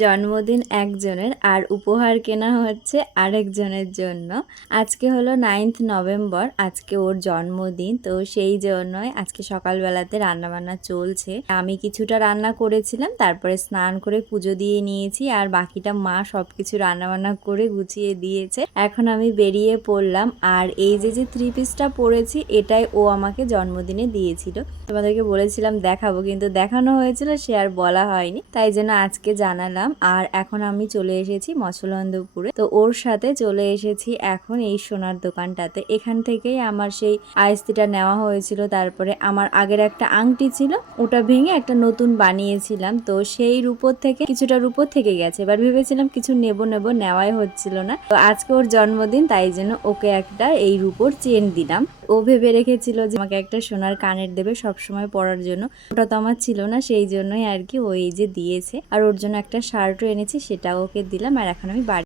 জন্মদিন একজনের আর উপহার কেনা হচ্ছে আরেকজনের জন্য। আজকে হলো নাইন্থ নভেম্বর আজকে ওর জন্মদিন, তো সেই জন্যই আজকে সকালবেলাতে রান্নাবান্না চলছে। আমি কিছুটা রান্না করেছিলাম, তারপরে স্নান করে পুজো দিয়ে নিয়েছি, আর বাকিটা মা সবকিছু রান্নাবান্না করে গুছিয়ে দিয়েছে। এখন আমি বেরিয়ে পড়লাম, আর এই যে যে থ্রি পিসটা পরেছি, এটাই ও আমাকে জন্মদিনে দিয়েছিল। তোমাদেরকে বলেছিলাম দেখাবো, কিন্তু দেখানো হয়েছিল সে আর বলা হয়নি। তাই জন্য আজকে জানালাম। আর এখন আমি চলে এসেছি মছলন্দপুরে তো ওর সাথে চলে এসেছি এখন এই সোনার দোকানটাতে। এখান থেকেই আমার সেই আইস্তিটা নেওয়া হয়েছিল। তারপরে আমার আগের একটা আংটি ছিল, ওটা ভেঙে একটা নতুন বানিয়েছিলাম। তো সেই রূপোর থেকে, কিছুটা রূপোর থেকে গেছে। এবার ভেবেছিলাম কিছু নেব নেব নেওয়াই হচ্ছিল না। তো আজকে ওর জন্মদিন, তাই জন্য ওকে একটা এই রূপোর চেন দিলাম। ও ভেবে রেখেছিল যে আমাকে একটা সোনার কানের দেবে সব সময় পরার জন্য। ওটা তো আমার ছিল না, সেই জন্যই আর কি ও এই যে দিয়েছে। আর ওর জন্য একটা শার্টও এনেছি সেটাও ওকে দিলাম আর এখন আমি বাড়ি